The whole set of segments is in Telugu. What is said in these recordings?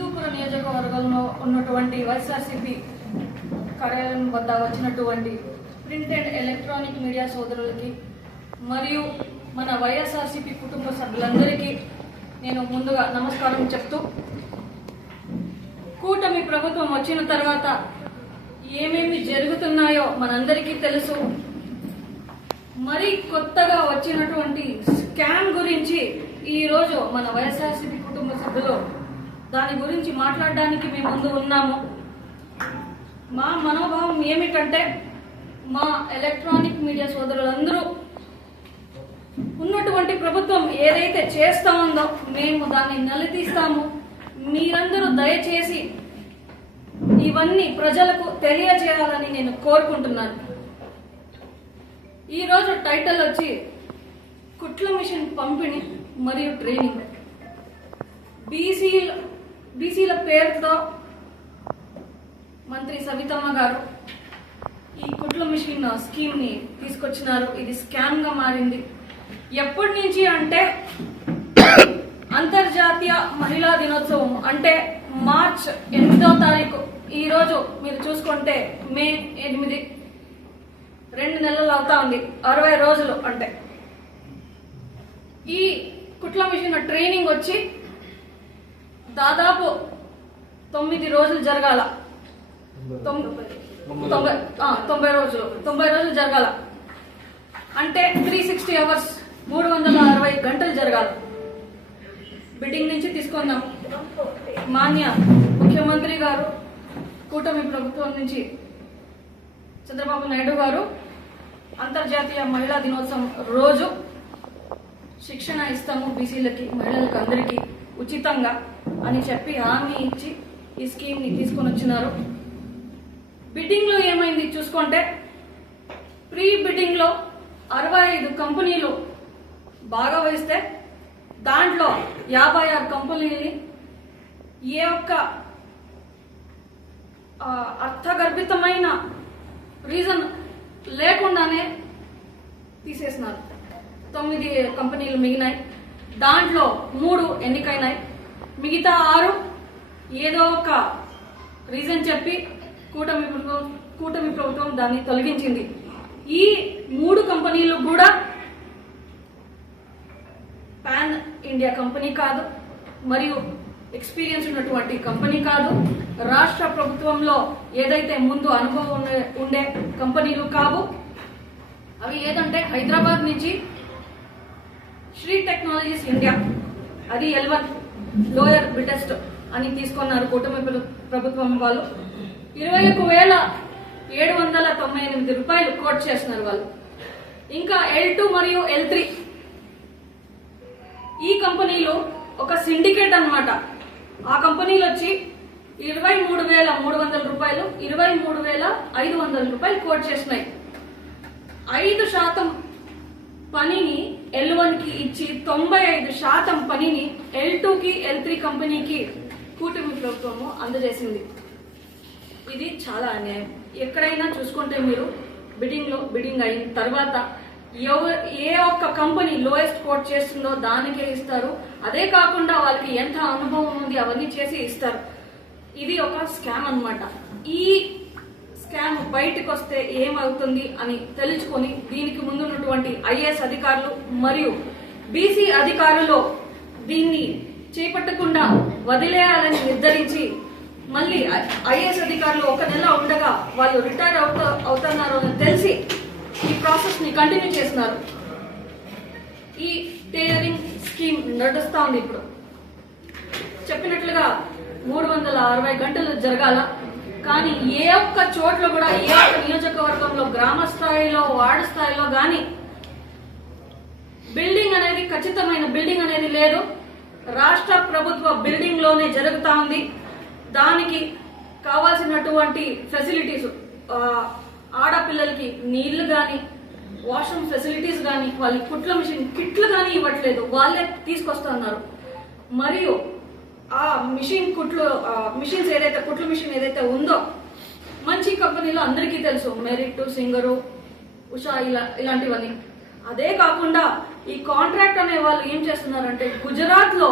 హిందూపుర నియోజకవర్గంలో ఉన్నటువంటి వైఎస్ఆర్సీపీ కార్యాలయం వద్ద వచ్చినటువంటి ప్రింట్ అండ్ ఎలక్ట్రానిక్ మీడియా సోదరులకి మరియు మన వైఎస్ఆర్సీపీ కుటుంబ సభ్యులందరికీ నేను ముందుగా నమస్కారం చెప్తూ, కూటమి ప్రభుత్వం వచ్చిన తర్వాత ఏమేమి జరుగుతున్నాయో మనందరికీ తెలుసు. మరి కొత్తగా వచ్చినటువంటి స్కామ్ గురించి ఈరోజు మన వైఎస్ఆర్సీపీ కుటుంబ సభ్యులు దాని గురించి మాట్లాడడానికి మేము ముందు ఉన్నాము. మా మనోభావం ఏమిటంటే, మా ఎలక్ట్రానిక్ మీడియా సోదరులందరూ ఉన్నటువంటి ప్రభుత్వం ఏదైతే చేస్తా ఉందో మేము దాన్ని నిలదీస్తాము. మీరందరూ దయచేసి ఇవన్నీ ప్రజలకు తెలియజేయాలని నేను కోరుకుంటున్నాను. ఈరోజు టైటిల్ వచ్చి కుట్ల మిషన్ పంపిణీ మరియు ట్రైనింగ్. బీసీల పేరుతో మంత్రి సవితమ్మ గారు ఈ కుట్ల మిషన్ స్కీమ్ ని తీసుకొచ్చినారు. ఇది స్కామ్ గా మారింది. ఎప్పటి నుంచి అంటే అంతర్జాతీయ మహిళా దినోత్సవం అంటే మార్చ్ 8వ తారీఖు. ఈ రోజు మీరు చూసుకుంటే మే 8, 2 నెలలు అవుతా ఉంది, 60 రోజులు. అంటే ఈ కుట్ల మిషన్ ట్రైనింగ్ వచ్చి దాదాపు 9 రోజులు జరగాల. 90 రోజులు జరగాల. అంటే 360 అవర్స్, 360 గంటలు జరగాల. బిడ్డింగ్ నుంచి తీసుకున్నాం. మాన్య ముఖ్యమంత్రి గారు, కూటమి ప్రభుత్వం నుంచి చంద్రబాబు నాయుడు గారు అంతర్జాతీయ మహిళా దినోత్సవం రోజు శిక్షణ ఇస్తాము బీసీలకి, మహిళలకు అందరికీ ఉచితంగా అని చెప్పి హామీ ఇచ్చి ఈ స్కీమ్ ని తీసుకొని వచ్చినారు. బిడ్డింగ్ లో ఏమైంది చూసుకుంటే, ప్రీ బిడ్డింగ్ లో 65 కంపెనీలు భాగవహిస్తే దాంట్లో 56 కంపెనీలని ఏ ఒక్క అర్థగర్భితమైన రీజన్ లేకుండానే తీసేసినారు. 9 కంపెనీలు మిగిలినాయి. దాంట్లో 3 ఎన్నికైనాయి. మిగతా 6 ఏదో ఒక రీజన్ చెప్పి కూటమి ప్రభుత్వం దాన్ని తొలగించింది. ఈ 3 కంపెనీలు కూడా పాన్ ఇండియా కంపెనీ కాదు, మరియు ఎక్స్పీరియన్స్ ఉన్నటువంటి కంపెనీ కాదు. రాష్ట్ర ప్రభుత్వంలో ఏదైతే ముందు అనుభవం ఉండే కంపెనీలు కావు. అవి ఏదంటే హైదరాబాద్ నుంచి శ్రీ టెక్నాలజీస్ ఇండియా, అది L1 లోయర్ బిటెస్ట్ అని తీసుకున్నారు కూటమి ప్రభుత్వం వాళ్ళు. 21,798 రూపాయలు కోట్ చేస్తున్నారు వాళ్ళు. ఇంకా L2 మరియు L3 ఈ కంపెనీలు ఒక సిండికేట్ అన్నమాట. ఆ కంపెనీలు వచ్చి 23,300 రూపాయలు, 23,500 రూపాయలు కోట్ చేస్తున్నాయి. 5% పనిని L1 కి ఇచ్చి 95% పనిని L2 కి, L3 కంపెనీకి కూటమి ప్రభుత్వము అందజేసింది. ఇది చాలా అన్యాయం. ఎక్కడైనా చూసుకుంటే మీరు బిడ్డింగ్ అయిన తర్వాత ఏ ఒక్క కంపెనీ లోయెస్ట్ కోట్ చేస్తుందో దానికే ఇస్తారు. అదే కాకుండా వాళ్ళకి ఎంత అనుభవం ఉంది అవన్నీ చేసి ఇస్తారు. ఇది ఒక స్కామ్ అన్నమాట. ఈ స్కామ్ బయటకు వస్తే ఏమవుతుంది అని తెలుసుకొని దీనికి ముందున్నటువంటి ఐఏఎస్ అధికారులు మరియు బీసీ అధికారులు దీన్ని చేపట్టకుండా వదిలేయాలని నిర్ధారించి, మళ్ళీ ఐఏఎస్ అధికారులు 1 నెల ఉండగా వాళ్ళు రిటైర్ అవుతున్నారు అని తెలిసి ఈ ప్రాసెస్ ని కంటిన్యూ చేస్తున్నారు. ఈ టైలరింగ్ స్కీమ్ నడుస్తా ఉంది. ఇప్పుడు చెప్పినట్లుగా 360 గంటలు జరగాల. కానీ ఏ ఒక్క చోట్ల కూడా, ఏ ఒక్క నియోజకవర్గంలో, గ్రామ స్థాయిలో, వార్డు స్థాయిలో గాని బిల్డింగ్ అనేది, ఖచ్చితమైన బిల్డింగ్ అనేది లేదు. రాష్ట్ర ప్రభుత్వ బిల్డింగ్ లోనే జరుగుతా ఉంది. దానికి కావాల్సినటువంటి ఫెసిలిటీస్, ఆడపిల్లలకి నీళ్లు గాని, వాష్రూమ్ ఫెసిలిటీస్ గాని, వాళ్ళకి కుట్ల మిషన్ కిట్లు గాని ఇవ్వట్లేదు. వాళ్ళే తీసుకొస్తున్నారు. మరియు ఆ మిషన్స్ ఏదైతే కుట్ల మిషన్ ఏదైతే ఉందో, మంచి కంపెనీలో అందరికీ తెలుసు, మెరిట్, సింగరు, ఉషా, ఇలాంటివన్నీ. అదే కాకుండా ఈ కాంట్రాక్ట్ అనే వాళ్ళు ఏం చేస్తున్నారంటే, గుజరాత్ లో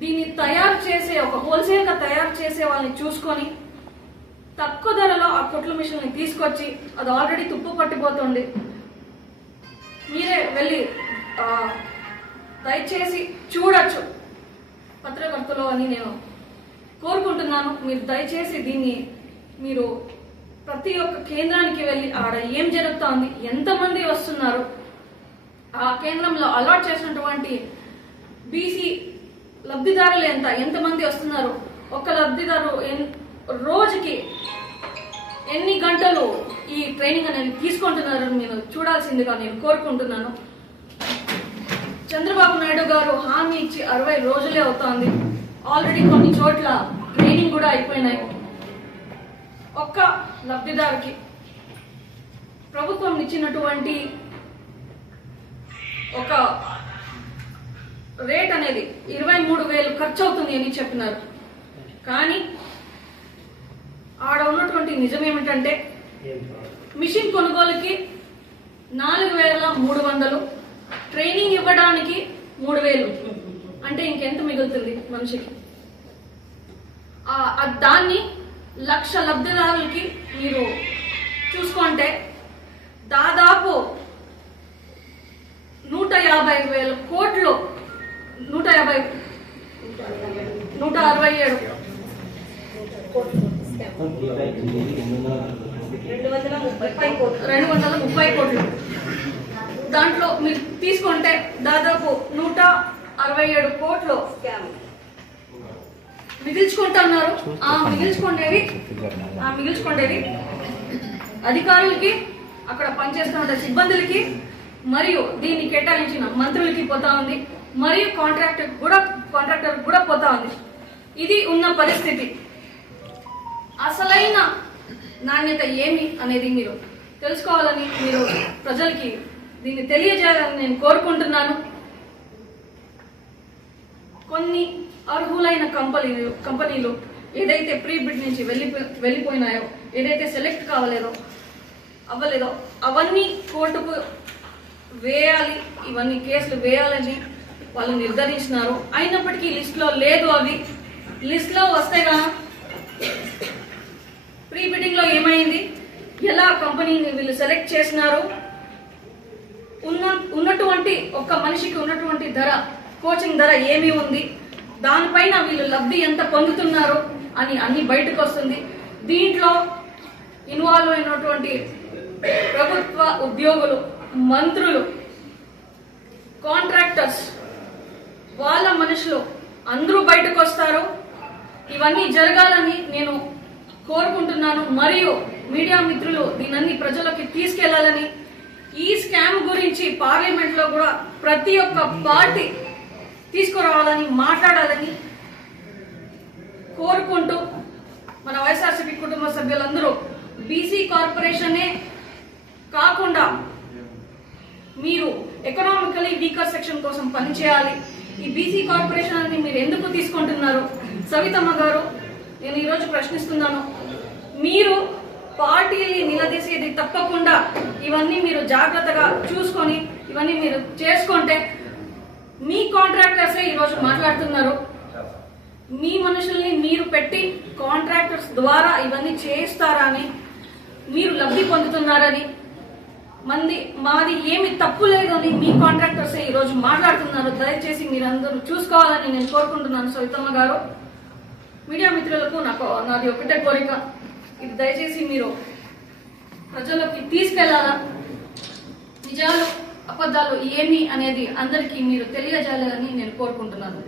దీన్ని తయారు చేసే ఒక హోల్సేల్ గా తయారు చేసే వాళ్ళని చూసుకొని తక్కువ ధరలో ఆ కుట్ల మిషన్ ని తీసుకొచ్చి అది ఆల్రెడీ తుప్పు పట్టిపోతుంది. మీరే వెళ్ళి దయచేసి చూడొచ్చు పత్రికర్తలు అని నేను కోరుకుంటున్నాను. మీరు దయచేసి దీన్ని మీరు ప్రతి ఒక్క కేంద్రానికి వెళ్ళి ఆడ ఏం జరుగుతోంది, ఎంతమంది వస్తున్నారు, ఆ కేంద్రంలో అలాట్ చేసినటువంటి బీసీ లబ్ధిదారులు ఎంతమంది వస్తున్నారు, ఒక లబ్ధిదారు రోజుకి ఎన్ని గంటలు ఈ ట్రైనింగ్ అనేది తీసుకుంటున్నారని నేను చూడాల్సిందిగా నేను కోరుకుంటున్నాను. చంద్రబాబు నాయుడు గారు హామీ ఇచ్చి 60 రోజులే అవుతోంది. ఆల్రెడీ కొన్ని చోట్ల ట్రైనింగ్ కూడా అయిపోయినాయి. ఒక్క లబ్ధిదారుకి ప్రభుత్వం ఇచ్చినటువంటి ఒక రేట్ అనేది 23,000 ఖర్చు అవుతుంది అని చెప్పినారు. కానీ ఆడ ఉన్నటువంటి నిజం ఏమిటంటే మిషన్ కొనుగోలుకి 4,300, ట్రైనింగ్ ఇవ్వడానికి 3,000. అంటే ఇంకెంత మిగులుతుంది మనిషికి? దాన్ని 1,00,000 లబ్ధిదారులకి మీరు చూసుకుంటే దాదాపు 150,000 కోట్లు, 167 230 కోట్లు. దాంట్లో మీరు తీసుకుంటే దాదాపు 167 కోట్లు మిగిల్చుకుంటున్నారు. ఆ మిగిల్చుకునేవి అధికారులకి, అక్కడ పనిచేస్తున్న సిబ్బందులకి, మరియు దీన్ని కేటాయించిన మంత్రులకి పోతా ఉంది, మరియు కాంట్రాక్టర్ కూడా పోతా ఉంది. ఇది ఉన్న పరిస్థితి. అసలైన నాణ్యత ఏమి అనేది మీరు తెలుసుకోవాలని, మీరు ప్రజలకి దీన్ని తెలియజేయాలని నేను కోరుకుంటున్నాను. కొన్ని అర్హులైన కంపెనీలు ఏదైతే ప్రీ బిడ్ నుంచి వెళ్ళిపోయినాయో, ఏదైతే సెలెక్ట్ అవ్వలేదో అవన్నీ కోర్టుకు వేయాలి, ఇవన్నీ కేసులు వేయాలని వాళ్ళు నిర్ధారించినారు. అయినప్పటికీ లిస్టులో లేదు. అవి లిస్టులో వస్తేగా ప్రీ బిడ్డింగ్ లో ఏమైంది, ఎలా కంపెనీని వీళ్ళు సెలెక్ట్ చేసినారు, ఉన్నటువంటి ఒక్క మనిషికి ఉన్నటువంటి ధర, కోచింగ్ ధర ఏమి ఉంది, దానిపైన వీళ్ళు లబ్ధి ఎంత పొందుతున్నారు అని అన్ని బయటకు వస్తుంది. దీంట్లో ఇన్వాల్వ్ అయినటువంటి ప్రభుత్వ ఉద్యోగులు, మంత్రులు, కాంట్రాక్టర్స్, వాళ్ళ మనుషులు అందరూ బయటకు వస్తారు. ఇవన్నీ జరగాలని నేను కోరుకుంటున్నాను. మరియు మీడియా మిత్రులు దీన్ని ప్రజలకి తీసుకెళ్లాలని, ఈ స్కామ్ గురించి పార్లమెంట్ లో కూడా ప్రతి ఒక్క పార్టీ తీసుకురావాలని, మాట్లాడాలని కోరుకుంటూ, మన వైఎస్ఆర్సీపీ కుటుంబ సభ్యులందరూ బీసీ కార్పొరేషనే కాకుండా మీరు ఎకనామికలీ వీకర్ సెక్షన్ కోసం పనిచేయాలి. ఈ బీసీ కార్పొరేషన్ అని మీరు ఎందుకు తీసుకుంటున్నారు? సవితమ్మ గారు, నేను ఈరోజు ప్రశ్నిస్తున్నాను. మీరు పార్టీని నిలదీసేది తప్పకుండా ఇవన్నీ మీరు జాగ్రత్తగా చూసుకొని ఇవన్నీ మీరు చేసుకుంటే, మీ కాంట్రాక్టర్సే ఈరోజు మాట్లాడుతున్నారు. మీ మనుషుల్ని మీరు పెట్టి కాంట్రాక్టర్స్ ద్వారా ఇవన్నీ చేయిస్తారా అని, మీరు లబ్ధి పొందుతున్నారని, మాది ఏమి తప్పు లేదు అని మీ కాంట్రాక్టర్సే ఈరోజు మాట్లాడుతున్నారు. దయచేసి మీరందరూ చూసుకోవాలని నేను కోరుకుంటున్నాను. సవితమ్మ గారు, మీడియా మిత్రులకు నాది ఒకటే కోరిక, ఇది దయచేసి మీరు ప్రజల్లోకి తీసుకెళ్లాలా. నిజాలు అబద్ధాలు ఏమి అనేది అందరికీ మీరు తెలియజేయాలని నేను కోరుకుంటున్నాను.